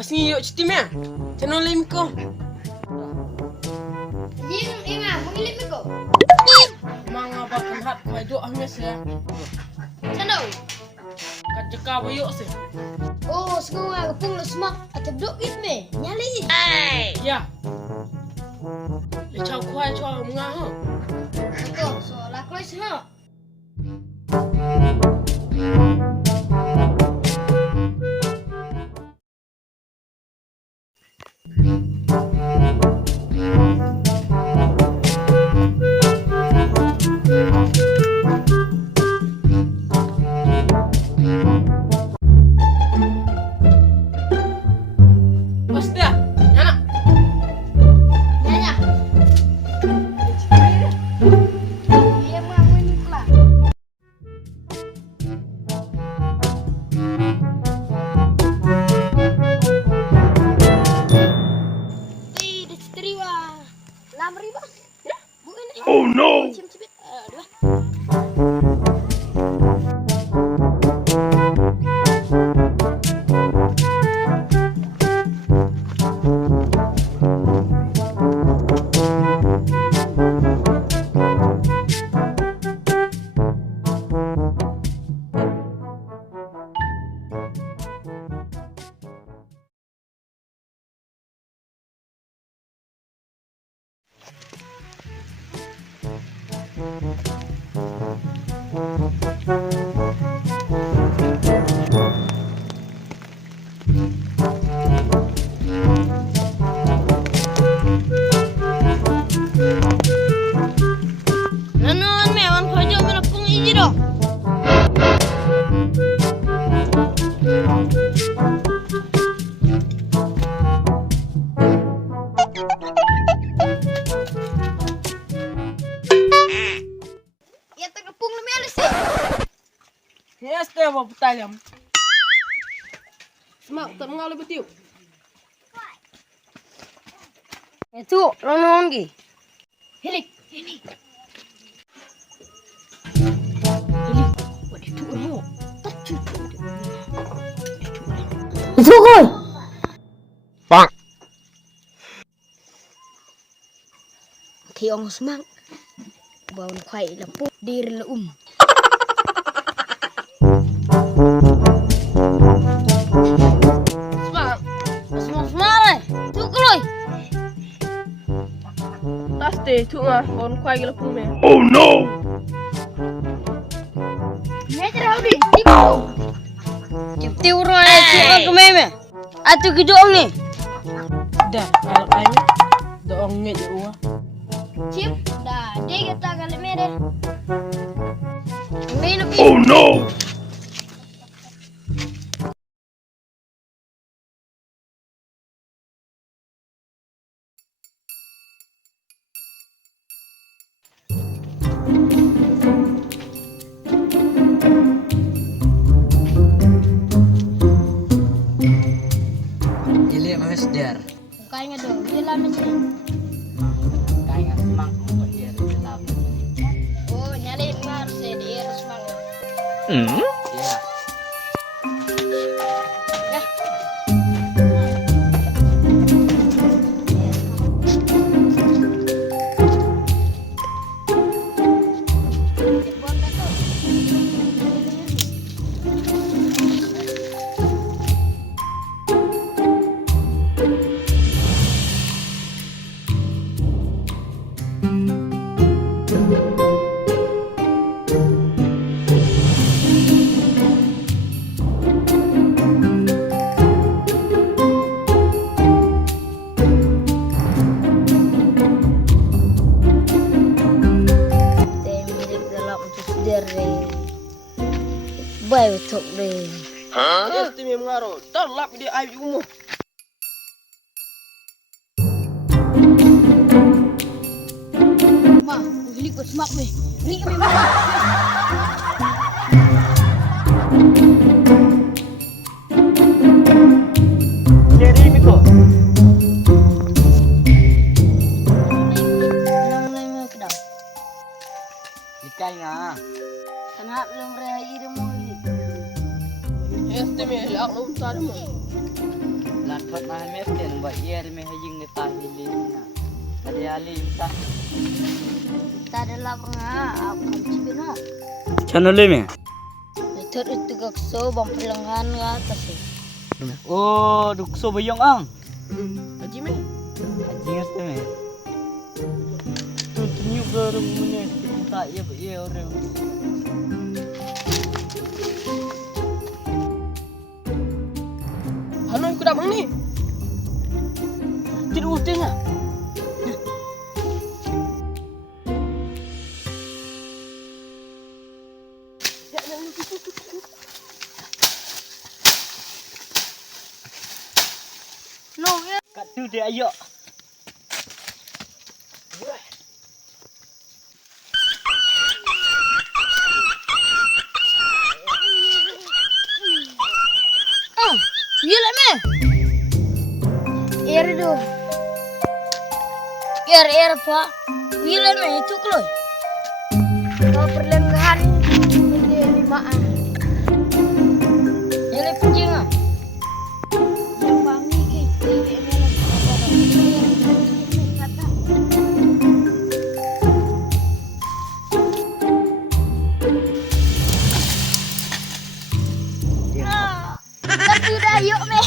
tasnya yuk cuti meh. Channel lim ko. Ying inga mengilip ko. Mga bakanhat kay do ahmes ya. Channel. Kajaka ba yuk sih. Oh, semua kepung lu semak atau dok it me. Nyali. Ya. Le chao kwai cho mga ha. Betul, so la klois ha. Pas dah. Yana. Nyanya. Iya mah ini pula. Wih, diteriwa. 6.000. Ya, bu ini. Oh no. Cip-cipit. Aduh. Nanon mewan kojo menepung iji do. Ya terkepung lu melis ya. Yes teh ba putalyam. Semak tak mengalir betiu. Itu nanon gi. Hilik, ini. Itu koi. Pak. Kiong semang. Bawon kwai lempu dir leum. Semak. Semang. Tu koi. Tas teh tu ngah kon kwai gila pun meh. Oh no! Meter haudi. Tipu. Tipu roy tu aku meme. Atu kidoong ni. Dah, kalau ayo. Doong nget uah. Chip dah dia kita kali mere. Main Oh no! Jeli mas dar, Kayaknya dong, dia lama sih. kaya semang buat dia dalam. Oh, nyali harus di harus banget. Ya, Ya. Baik betul deh. Yes teh mengaro. Talap dia ayu mu. Ma, gilik ko semak me. Gilik kami ma. jadi miko. Mulai mau kedap. Ikai nga. Kenapa belum rehat ide mau ini? Yes teh meh lak lu tar mu. Lat pa Pak iya me hajing ni tahilin na. Tadi ali ta. Tadala nga ako sibino. Channel me. Ito itu gakso bang pelanggan nga kasi. Oh, dukso bayong ang. Haji me. Hajing ate me. Tu tunyu garam mune ta iya ba iya orang. Hano ko dah bang ni. Tidak utihnya. No, ya. Kat tu dia ayo. Gila me. Do. Pa. Gila me itu kloy. Kau perlenggahan ini limaan. Jadi penjing ah. Yang wangi ke Tapi udah yuk me.